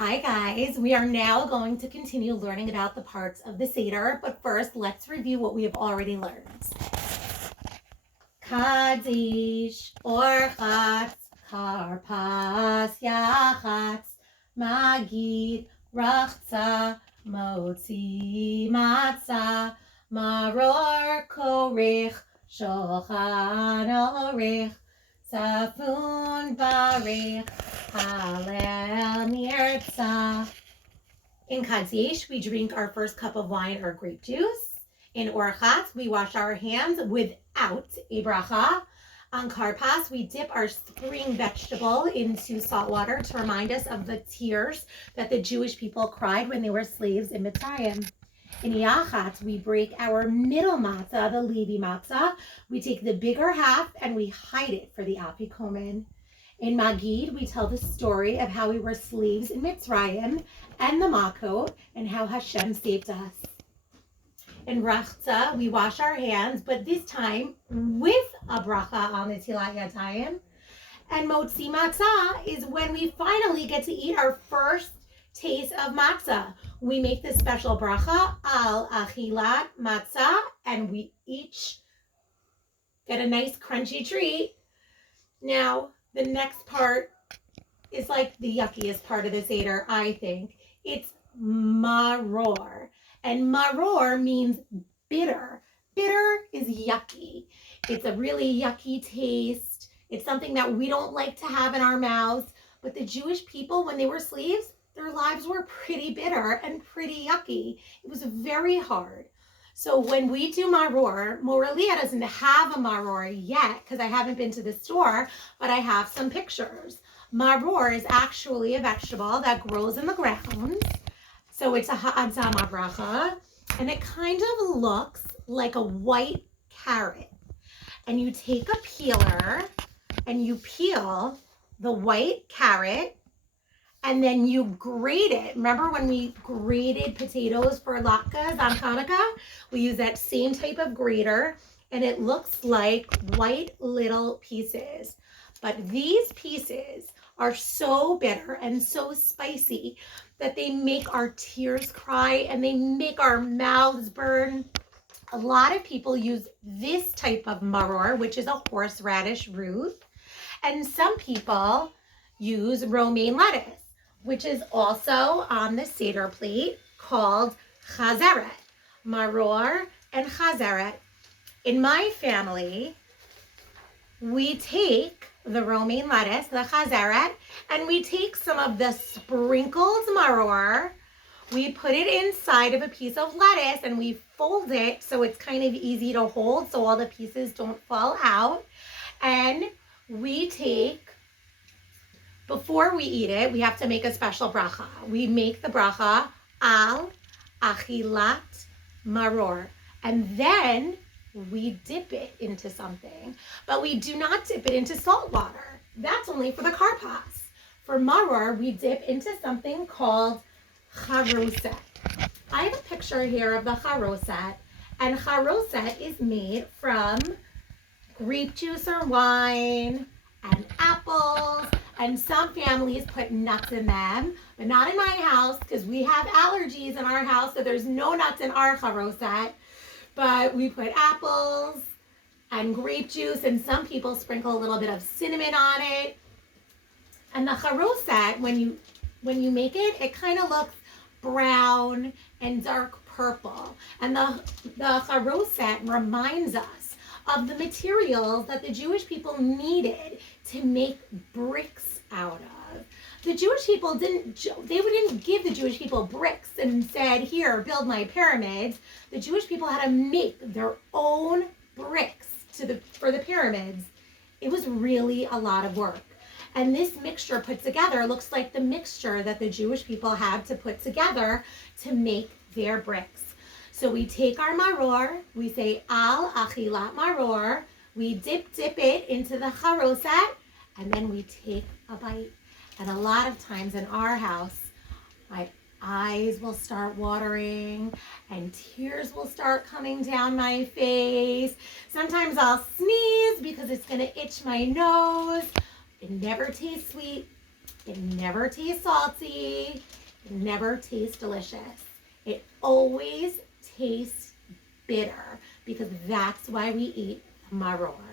Hi guys, we are now going to continue learning about the parts of the Seder, but first let's review what we have already learned. Kaddish, Orchatz, Karpas, Yachatz, Magid, Rachza, Motzi, Matzah, Maror, Korich, Shochan, Orich, Safun, Barich, Halel, Nirtzah. In Kaddish, we drink our first cup of wine or grape juice. In Orchatz, we wash our hands without a bracha. On Karpas, we dip our spring vegetable into salt water to remind us of the tears that the Jewish people cried when they were slaves in Mitzrayim. In Yachatz, we break our middle matzah, the Levi matzah. We take the bigger half and we hide it for the Afikomen. In Magid, we tell the story of how we were slaves in Mitzrayim and the Makot and how Hashem saved us. In Rachza, we wash our hands, but this time with a bracha on the Tilat Yadayim. And Motzi Matzah is when we finally get to eat our first taste of matzah. We make this special bracha al achilat matzah, and we each get a nice crunchy treat. Now, the next part is like the yuckiest part of the Seder, I think. It's maror. And maror means bitter. Bitter is yucky. It's a really yucky taste. It's something that we don't like to have in our mouths. But the Jewish people, when they were slaves, their lives were pretty bitter and pretty yucky. It was very hard. So when we do maror, Moralia doesn't have a maror yet because I haven't been to the store, but I have some pictures. Maror is actually a vegetable that grows in the ground. So it's a ha'adzama bracha, and it kind of looks like a white carrot. And you take a peeler and you peel the white carrot, and then you grate it. Remember when we grated potatoes for latkes on Hanukkah? We use that same type of grater, and it looks like white little pieces. But these pieces are so bitter and so spicy that they make our tears cry and they make our mouths burn. A lot of people use this type of maror, which is a horseradish root, and some people use romaine lettuce, which is also on the Seder plate, called chazeret. Maror and chazeret. In my family, we take the romaine lettuce, the chazeret, and we take some of the sprinkled maror. We put it inside of a piece of lettuce and we fold it so it's kind of easy to hold so all the pieces don't fall out. And we take, before we eat it, we have to make a special bracha. We make the bracha al achilat maror. And then we dip it into something. But we do not dip it into salt water. That's only for the karpas. For maror, we dip into something called charoset. I have a picture here of the charoset. And charoset is made from grape juice or wine and apples. And some families put nuts in them, but not in my house because we have allergies in our house, so there's no nuts in our charoset. But we put apples and grape juice, and some people sprinkle a little bit of cinnamon on it. And the charoset, when you make it, it kind of looks brown and dark purple. And the charoset reminds us of the materials that the Jewish people needed to make bricks out of. The Jewish people didn't give the Jewish people bricks and said, here, build my pyramids. The Jewish people had to make their own bricks for the pyramids. It was really a lot of work. And this mixture put together looks like the mixture that the Jewish people had to put together to make their bricks. So we take our maror, we say al achilat maror, we dip it into the charoset, and then we take a bite. And a lot of times in our house, my eyes will start watering and tears will start coming down my face. Sometimes I'll sneeze because it's gonna itch my nose. It never tastes sweet. It never tastes salty. It never tastes delicious. It always tastes bitter because that's why we eat maror.